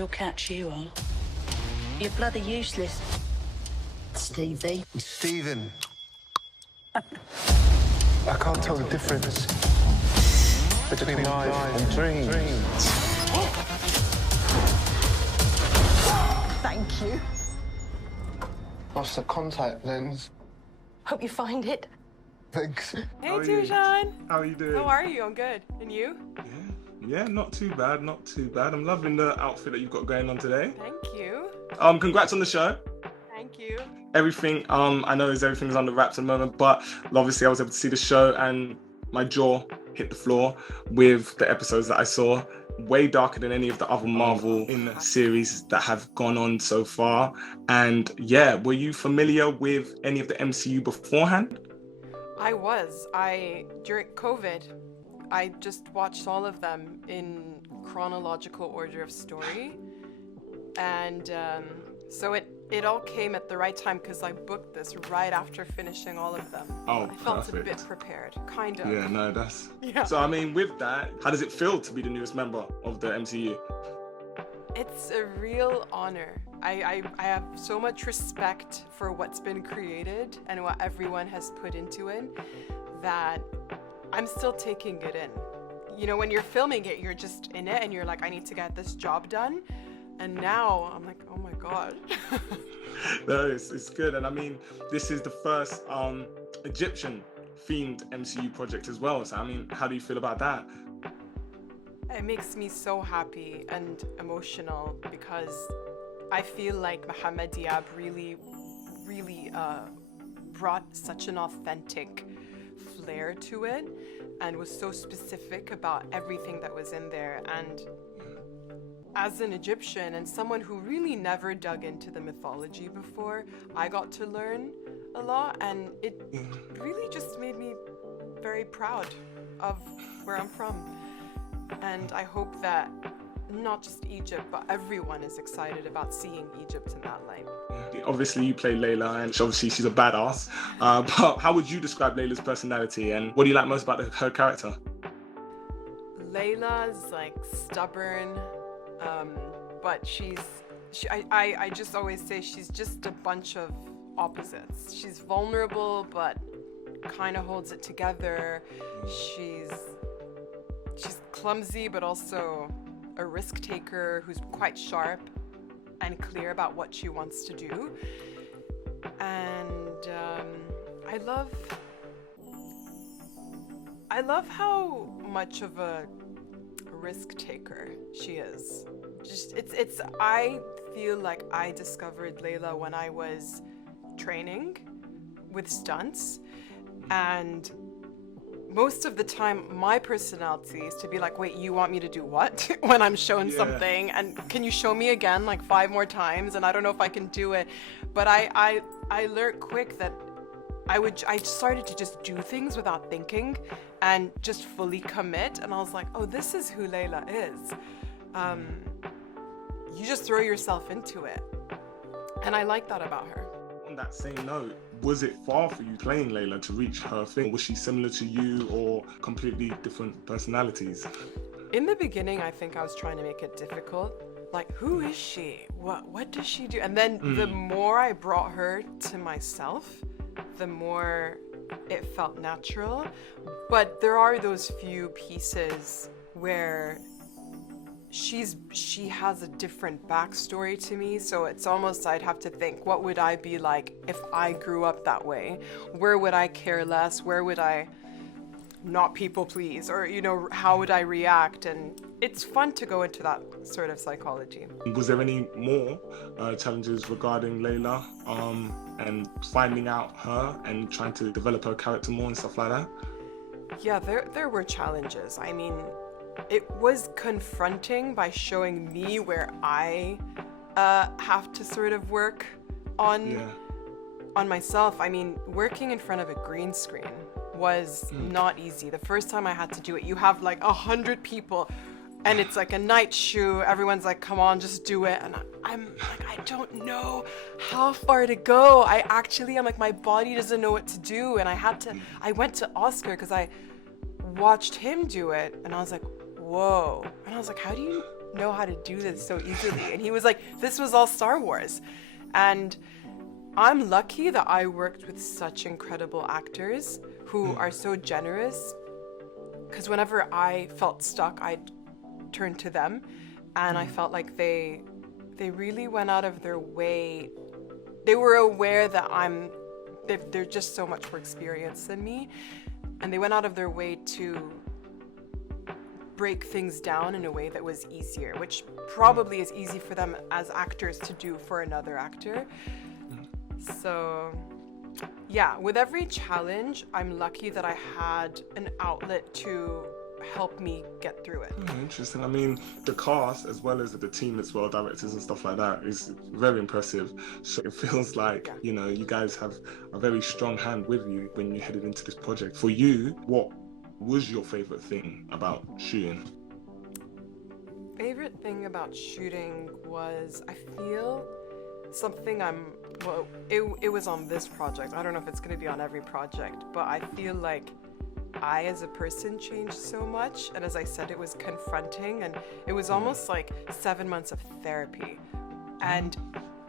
real catch you are. You're bloody useless, Stevie. Stephen. I can't tell the difference between life and dreams. Thank you. Lost the contact lens. Hope you find it. Thanks. Hey, How are you? Dujon. How are you doing? How are you? I'm good. And you? Yeah, not too bad, not too bad. I'm loving the outfit that you've got going on today. Thank you. Congrats on the show. Thank you. Everything, I know everything's under wraps at the moment, but obviously I was able to see the show and my jaw hit the floor with the episodes that I saw. Way darker than any of the other Marvel series that have gone on so far. And yeah, were you familiar with any of the MCU beforehand? I was. During COVID, I just watched all of them in chronological order of story. And so it all came at the right time because I booked this right after finishing all of them. Oh, I felt perfect. a bit prepared, kind of. Yeah, no, that's... Yeah. So, I mean, with that, how does it feel to be the newest member of the MCU? It's a real honor. I have so much respect for what's been created and what everyone has put into it that I'm still taking it in. You know, when you're filming it, you're just in it and you're like, I need to get this job done. And now I'm like, oh my God. No, it's good. And I mean, this is the first Egyptian themed MCU project as well. So, I mean, how do you feel about that? It makes me so happy and emotional because I feel like Mohamed Diab really brought such an authentic flair to it and was so specific about everything that was in there. And as an Egyptian and someone who really never dug into the mythology before, I got to learn a lot, and it really just made me very proud of where I'm from. And I hope that not just Egypt, but everyone is excited about seeing Egypt in that light. Obviously, you play Layla, and obviously she's a badass. But how would you describe Layla's personality, and what do you like most about her character? Layla's like stubborn, but I just always say she's just a bunch of opposites. She's vulnerable, but kind of holds it together. She's clumsy, but also a risk taker who's quite sharp and clear about what she wants to do. And I love how much of a risk taker she is. I feel like I discovered Layla when I was training with stunts, and most of the time my personality is to be like, wait, you want me to do what? When I'm shown something, and can you show me again like 5 more times, and I don't know if I can do it. But I learned quick that I started to just do things without thinking and just fully commit, and I was like, oh, this is who Layla is. You just throw yourself into it, and I like that about her. On that same note, was it far for you playing Layla to reach her thing? Was she similar to you or completely different personalities? In the beginning, I think I was trying to make it difficult. Like, who is she? What does she do? And then the more I brought her to myself, the more it felt natural. But there are those few pieces where she has a different backstory to me, so it's almost, I'd have to think, what would I be like if I grew up that way? Where would I care less? Where would I not people please? Or, you know, how would I react? And it's fun to go into that sort of psychology. Was there any more challenges regarding Layla and finding out her and trying to develop her character more and stuff like that? Yeah, there were challenges. I mean, it was confronting by showing me where I have to sort of work on myself. I mean, working in front of a green screen was not easy. The first time I had to do it, you have like 100 people and it's like a night shoot. Everyone's like, come on, just do it. And I'm like, I don't know how far to go. I'm like, my body doesn't know what to do. And I went to Oscar because I watched him do it and I was like, whoa. And I was like, how do you know how to do this so easily. And he was like, this was all Star Wars. And I'm lucky that I worked with such incredible actors who are so generous, because whenever I felt stuck, I'd turn to them, and I felt like they really went out of their way. They were aware that they're just so much more experienced than me, and they went out of their way to break things down in a way that was easier, which probably is easy for them as actors to do for another actor. So yeah, with every challenge, I'm lucky that I had an outlet to help me get through it. Interesting. I mean, the cast as well as the team as well, directors and stuff like that, is very impressive. So it feels like, you know, you guys have a very strong hand with you when you headed into this project. For you, what was your favorite thing about shooting? Favorite thing about shooting was, I feel something it was on this project. I don't know if it's going to be on every project, but I feel like I as a person changed so much, and as I said, it was confronting, and it was almost like 7 months of therapy. And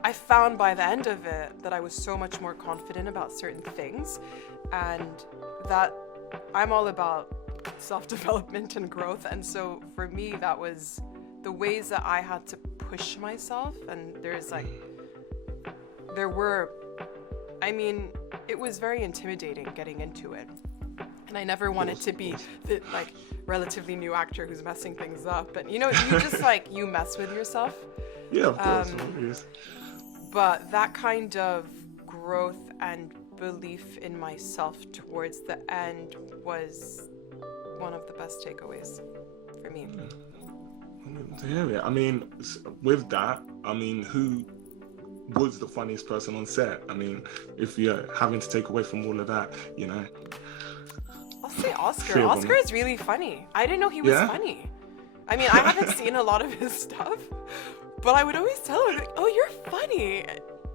I found by the end of it that I was so much more confident about certain things, and that I'm all about self-development and growth. And so for me, that was the ways that I had to push myself. And it was very intimidating getting into it. And I never wanted to be the relatively new actor who's messing things up. And you just you mess with yourself. Yeah, of course. Yes. But that kind of growth and belief in myself towards the end was one of the best takeaways for me. To hear it. I mean, with that, who was the funniest person on set? I mean, if you're having to take away from all of that, you know. I'll say Oscar. Oscar is really funny. I didn't know he was funny. I mean, I haven't seen a lot of his stuff, but I would always tell him, like, oh, you're funny.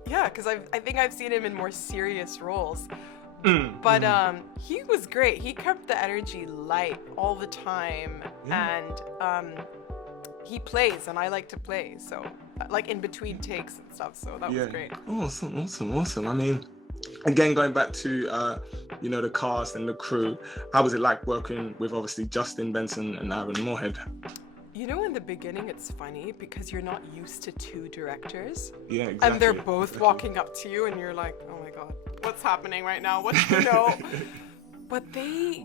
Yeah, because I think I've seen him in more serious roles. But he was great. He kept the energy light all the time. And he plays, and I like to play. So, in between takes and stuff. So that was great. Awesome. I mean, again, going back to the cast and the crew, how was it like working with obviously Justin Benson and Aaron Moorhead? In the beginning, it's funny because you're not used to two directors. Yeah, exactly. And they're both walking up to you, and you're like, oh my God, what's happening right now? But they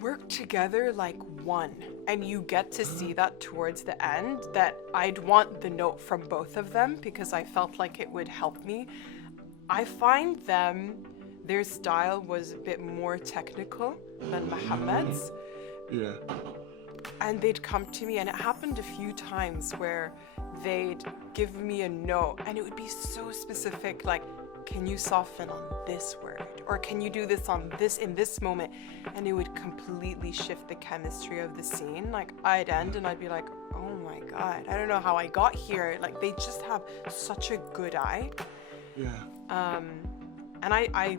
work together like one, and you get to see that towards the end, that I'd want the note from both of them because I felt like it would help me. I find their style was a bit more technical than Mohammed's. Yeah. And they'd come to me, and it happened a few times where they'd give me a note, and it would be so specific, like, can you soften on this word? Or can you do this in this moment? And it would completely shift the chemistry of the scene. Like, I'd end and I'd be like, oh my God, I don't know how I got here. Like, they just have such a good eye. Yeah. And I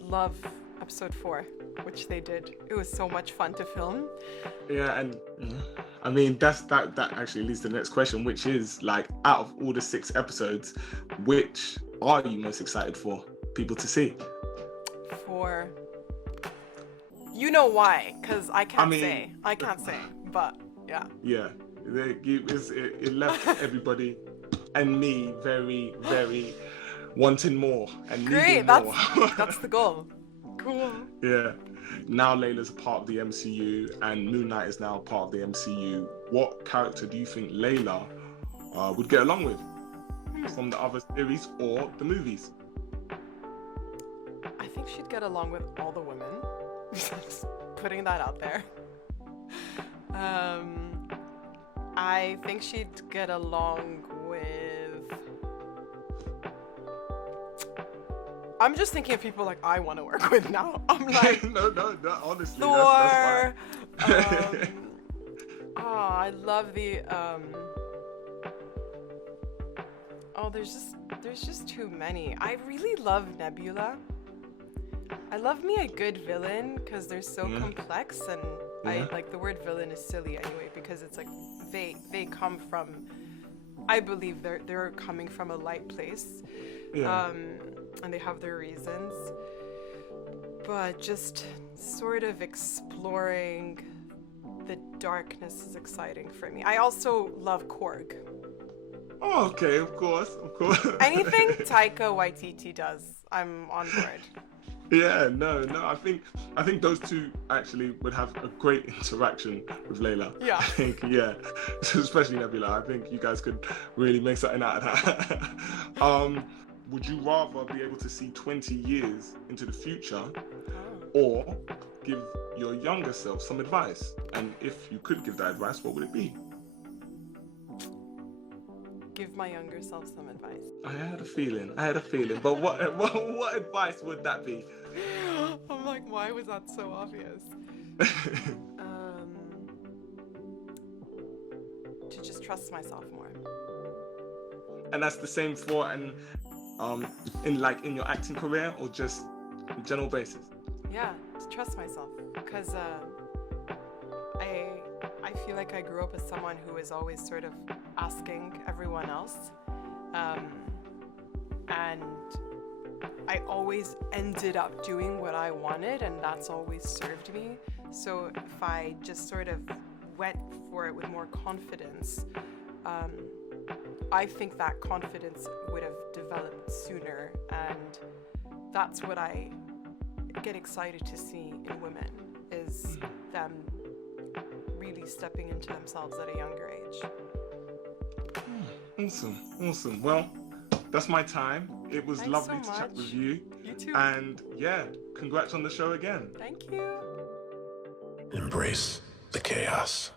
love episode 4, which they did. It was so much fun to film. Yeah, and I mean that actually leads to the next question, which is, like, out of all the 6 episodes, which are you most excited for people to see? For why? Because I can't say, but yeah. Yeah, it left everybody and me very, very wanting more and needing more. That's the goal. Cool. Yeah. Now Layla's a part of the MCU and Moon Knight is now part of the MCU. What character do you think Layla would get along with from the other series or the movies? I think she'd get along with all the women. Just putting that out there. I think she'd get along with... I'm just thinking of people like I want to work with now. I'm like... no, honestly, Thor. That's fine. I love the... there's just too many. I really love Nebula. I love me a good villain because they're so complex, and I like the word villain is silly anyway, because it's like they come from, I believe they're coming from a light place, and they have their reasons. But just sort of exploring the darkness is exciting for me. I also love Korg. Oh, okay, of course. Anything Taika Waititi does, I'm on board. Yeah, no. I think those two actually would have a great interaction with Layla. Yeah. I think, yeah, especially Nebula. I think you guys could really make something out of that. Would you rather be able to see 20 years into the future, or give your younger self some advice? And if you could give that advice, what would it be? Give my younger self some advice. I had a feeling. But what advice would that be? I'm like, why was that so obvious? To just trust myself more. And that's the same for in your acting career, or just on a general basis? Yeah, to trust myself, because I feel like I grew up as someone who is always sort of asking everyone else, and I always ended up doing what I wanted, and that's always served me. So if I just sort of went for it with more confidence, I think that confidence would have developed sooner, and that's what I get excited to see in women, is them really stepping into themselves at a younger age. Awesome. Well, that's my time. It was lovely to chat with you. You too. And yeah, congrats on the show again. Thank you. Embrace the chaos.